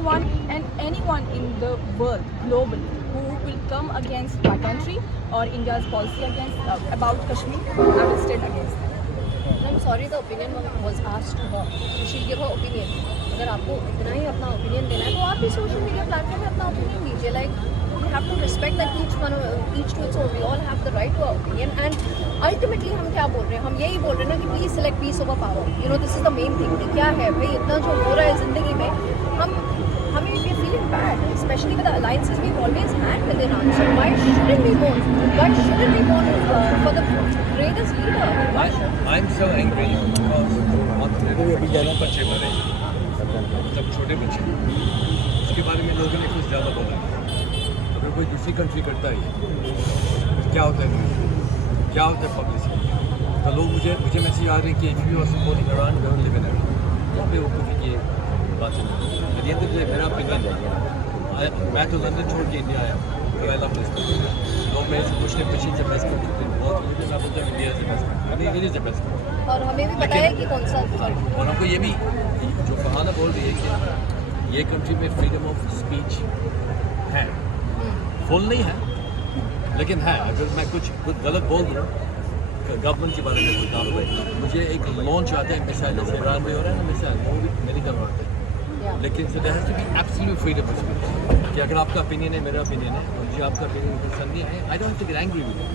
anyone in the world globally who will come against my country or India's policy against about Kashmir, I will stand against them. I'm sorry, the opinion was asked to her. So she'll give her opinion. अगर आपको इतना ही अपना opinion देना है तो आप भी social media platform में अपना opinion दीजिए. Like we have to respect that each to its own. We all have the right to our opinion. And ultimately हम क्या बोल रहे हैं? हम यही बोल रहे हैं ना कि please select peace over power. You know, this is the main thing. कि क्या है भाई, इतना जो हो रहा है ज़िंदगी में, हमें we're feeling bad, especially with the alliances we've always had with Iran. So why shouldn't we vote? Why shouldn't we vote for the greatest leader? I'm so angry because बच्चे मरे, मतलब छोटे बच्चे. उसके बारे में लोगों ने कुछ ज़्यादा बोला. अगर कोई दूसरी कंट्री करता है तो क्या होता है, क्या होता है पब्लिसिटी. तो लोग मुझे मैसेज आ रहे हैं कि if you are supporting Iran, don't live in Iran. क्या बेवकूफ़ी की बात है. ये तो मेरा ओपिनियन है. मैं तो लंदन छोड़ के इंडिया आया. I love this country. लोग मेरे से पूछते हैं which is the best country in the world. मुझे मैं बोलता हूँ India is the best country. It is the best country. और हमें भी पता है कि कौन सा. और हमको ये भी जो फहाना बोल रही है कि ये कंट्री में फ्रीडम ऑफ स्पीच है. फुल नहीं है लेकिन है. अगर मैं कुछ गलत बोल दूँ गवर्नमेंट के बारे में कोई काम हुए, मुझे एक लॉन्च आता है मिसाइल से ईरान में हो रहा है ना मिसाइल, वो भी मेरी गवर्नमेंट है. लेकिन so there has to be absolute freedom of speech. कि अगर आपका opinion है, मेरा opinion है, और मुझे आपका opinion पसंद नहीं है, I don't have to get angry with you.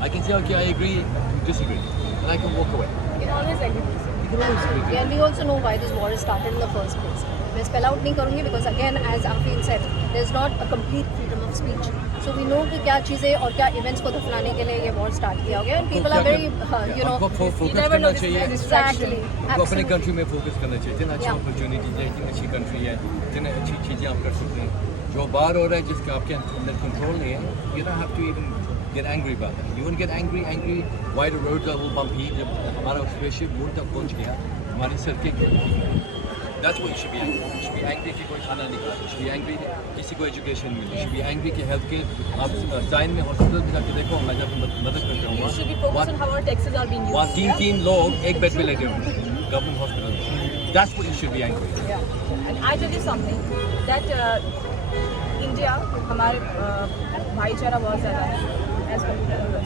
I can say okay, I agree, you disagree, and I can walk away. You can always agree. You can always agree. And we also know why this war started in the first place. मैं spell out नहीं करूँगी because again, as Afin said, there's not a complete freedom of speech. So we know कि क्या चीज़ें और क्या events को दफनाने के लिए ये war start किया गया. And people are very, you know, हमको focus करना चाहिए. exactly. हमको अपने country में focus करना चाहिए. इतना अच्छा opportunity है, इतनी अच्छी country है, इतनी अच्छी चीज़ें आप कर सकते हैं. जो बाहर हो रहा है जिसका आपके अंदर कंट्रोल नहीं है, you don't have to even get angry about that. You won't get angry why the roads are all bumpy. जब हमारा spaceship moon तक पहुंच गया, हमारी सड़कें. That's what you should be angry. You should be angry कि कोई खाना नहीं खा. You should be angry किसी को education मिले. You should be angry कि health के आप जाइन में hospital में जाके देखो, मैं जब मदद करता हूँ. You should be focused on how our taxes are being used. वहाँ तीन लोग एक बेड पे लेटे हुए government hospital में. That's what you should be angry. Yeah. And I tell you something that India हमारे भाईचारा बहुत ज़्यादा है as compared to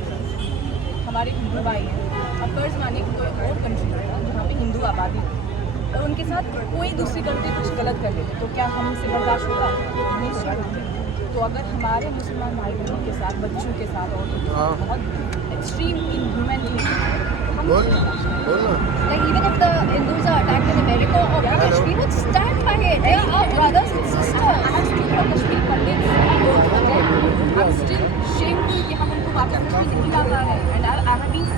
हमारे हिंदू भाई हैं. अब फर्ज मानिए कि कोई और कंट्री है जहाँ पे हिंदू आबादी और उनके साथ कोई दूसरी कंट्री कुछ गलत कर लेते तो क्या हमसे बर्दाश्त होगा? नहीं होगा. तो अगर हमारे मुसलमान भाई बहनों के साथ, बच्चों के साथ और बहुत extreme inhuman Like even if the Hindus are attacked in America or British, we would stand by it. They are our brothers and sisters. I have stood for Kashmir Pandits. I'm still shameful कि हम उनको वापस कश्मीर नहीं ला पा रहे हैं. And I have been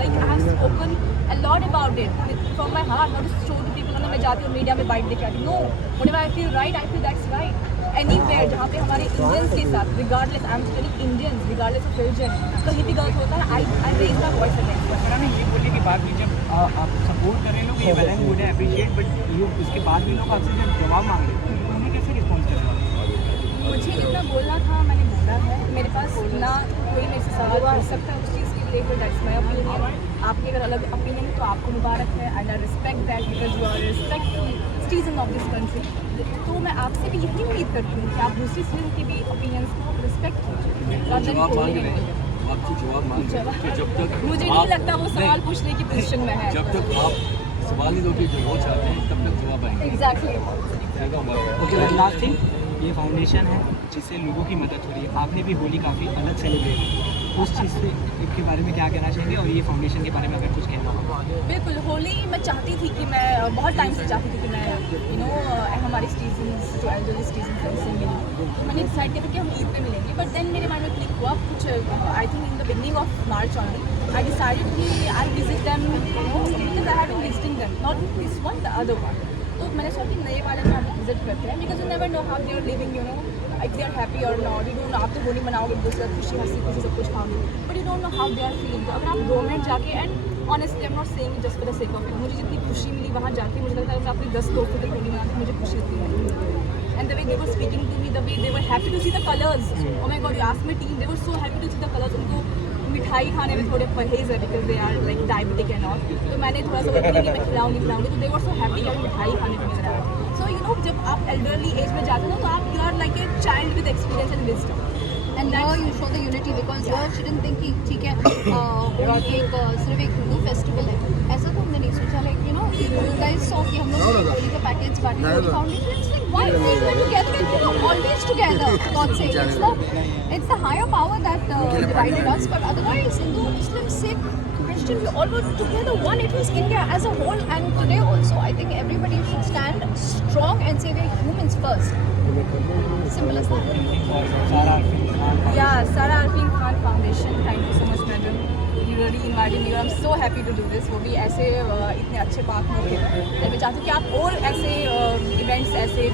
like I have spoken a lot about it from my heart, not to show to people. मैं जाती हूँ मीडिया में बाइट देके आती हूँ. No, whatever I feel right, I feel that's right. Anywhere जहाँ पे हमारे Indians के साथ, regardless, I'm telling Indians, regardless of religion, कहीं भी गलत होता है, I raise my voice against it. मैंने ये बोलने की बात की जब आप सपोर्ट कर रहे लोग ये वेल एंड गुड है, अप्रिशिएट, बट ये उसके बाद भी लोग आपसे जब जवाब मांग रहे हैं तो उन्हें कैसे रिस्पॉन्स करेगा? मुझे जितना बोलना था मैंने बोला है. मेरे पास ना कोई मेरे से सवाल पूछ सकता है उस चीज़ के लिए. That's my opinion. आपकी अगर अलग ओपिनियन है तो आपको मुबारक है. And I respect that because you are respectful citizen of this country. तो मैं आपसे भी यही उम्मीद करती हूँ कि आप दूसरी सिटीजन की भी ओपिनियंस को रिस्पेक्ट कीजिए. जवाब मांग रहे हैं, आपसे जवाब मांग रहे हैं. जब तक मुझे नहीं लगता वो सवाल पूछने की पोजीशन में है. जब तक आप सवाल ही लोग जो वो चाहते हैं तब तक जवाब आएंगे. एग्जैक्टली. ओके, लास्ट थिंग, ये फाउंडेशन है जिससे लोगों की मदद हो रही है. आपने भी होली काफ़ी अलग सेलिब्रेट की, उस चीज़ से के बारे में क्या कहना चाहेंगे और ये फाउंडेशन के बारे में अगर कुछ कहना हो? बिल्कुल. होली मैं चाहती थी कि मैं बहुत टाइम से चाहती थी कि मैं हमारे सिटीजन्स जो एल्डरली सिटीजन से मिली. तो मैंने डिसाइड किया था कि हम ईद पे मिलेंगे. बट देन मेरे माइंड में क्लिक हुआ कुछ I think in the beginning of March only I decided कि I visit them because I have been visiting them, not this one, the other one. तो मैंने सोचा कि नए वाले में आप विजिट करते हैं because you never know how they are living, if they are happy or not. You don't know. आप तो होली मनाओगे दूसरा खुशी हंसी खुशी सब कुछ खाओगे, but you don't know how they are feeling. तो अगर आप 2 मिनट जाके, and honestly I am not saying just for the sake of it, मुझे जितनी खुशी मिली वहाँ जाके मुझे लगता है कि अपने 10 दोस्तों तक होली मनाते मुझे खुशी होती है. And the way they were speaking to me, the way they were happy to see the colours. Oh my God, you asked my team, they were so happy to see the colours. उनको मिठाई खाने में थोड़े परहेज है because they are like diabetic and all. तो मैंने थोड़ा सा बोला कि मैं खिलाऊंगी, तो दे वर सो हैप्पी कि मिठाई खाने को मिल रहा है. सो यू नो जब आप एल्डरली एज में जाते हो तो आप you are like a child with experience and wisdom. And now you show the unity because here she didn't think कि ठीक है होली एक सिर्फ एक हिंदू फेस्टिवल है, ऐसा तो हमने नहीं सोचा. Like you know you guys saw कि हम लोग होली का पैकेज बांटे Holi foundation. It's like why we were together and we were always together. God sake, it's the higher power that divided us, but otherwise Hindu, Muslim, Sikh, Christian, we all were together one. It was India as a whole, and today also I think everybody should stand strong and say we're humans first. Simple as that. और सारा Yeah, Sara Arfin Khan Foundation. Thank you so much, madam. You really invited me. I'm so happy to do this. वो भी ऐसे इतने अच्छे पाक मौके पर. मैं चाहती हूँ कि आप और ऐसे इवेंट्स ऐसे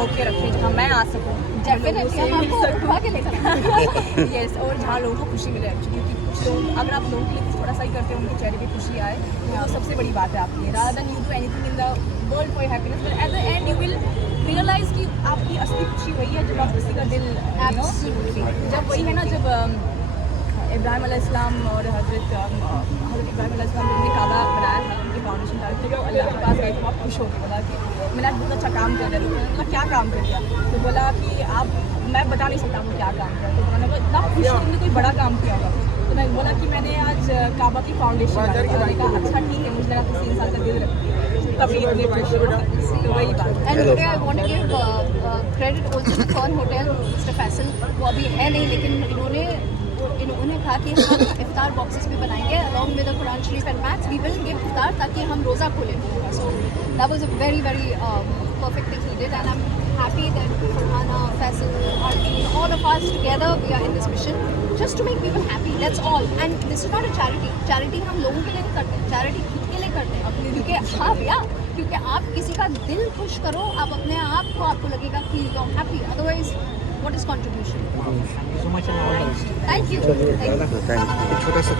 मौके रखें जहाँ मैं आ सकूँ. Definitely, हम आपको उठा के लेकर आएंगे. यस, और जहाँ लोगों को खुशी मिले एक्चुअली. क्योंकि कुछ लोग अगर आप लोगों के लिए थोड़ा सा ही करते हैं उनके चेहरे पे खुशी आए तो सबसे बड़ी बात है आपके लिए. Rather than you do anything in the world for happiness, but at the end you will realise कि आपकी असली खुशी वही है जब आप किसी का दिल Absolutely. जब वही है ना जब इब्राहिम अलैहिस्सलाम और हज़रत इब्राहिम अलैहिस्सलाम ने काबा बनाया था, उनकी फाउंडेशन डाली थी, तो अल्लाह के पास गए तो बहुत खुश हो गए. बोला कि मैंने आज बहुत अच्छा काम कर दिया. तो मैंने बोला क्या काम कर दिया? तो बोला कि आप मैं बता नहीं सकता वो क्या काम किया. तो मैंने बोला इतना खुश तुमने कोई बड़ा काम किया होगा. तो मैं बोला कि मैंने आज काबा की फाउंडेशन डाली थी. मैंने कहा अच्छा ठीक है, मुझे लगा किसी इंसान का दिल रखती है तभी इतने खुश हुआ. तो वही बात. And today I want to give credit also to Fern Hotel, Mr. Faisal. वो अभी है नहीं लेकिन इन्होंने कहा कि हम इफ्तार बॉक्सेस भी बनाएंगे along with the Quran Sharif and Maths. We will give इफ्तार ताकि हम रोज़ा खोलें. So that was a very very perfect thing he did, and I'm happy that Farhana, Faisal, Arlene, all of us together we are in this mission just to make people happy. That's all. And this is not a charity. Charity हम लोगों के लिए नहीं करते. Charity खुद के लिए करते हैं. क्योंकि हाँ भैया, क्योंकि आप किसी का दिल खुश करो, आप अपने आप को आपको लगेगा कि you are happy. Otherwise what is contribution? So much. Thank you. Thank you. छोटा सा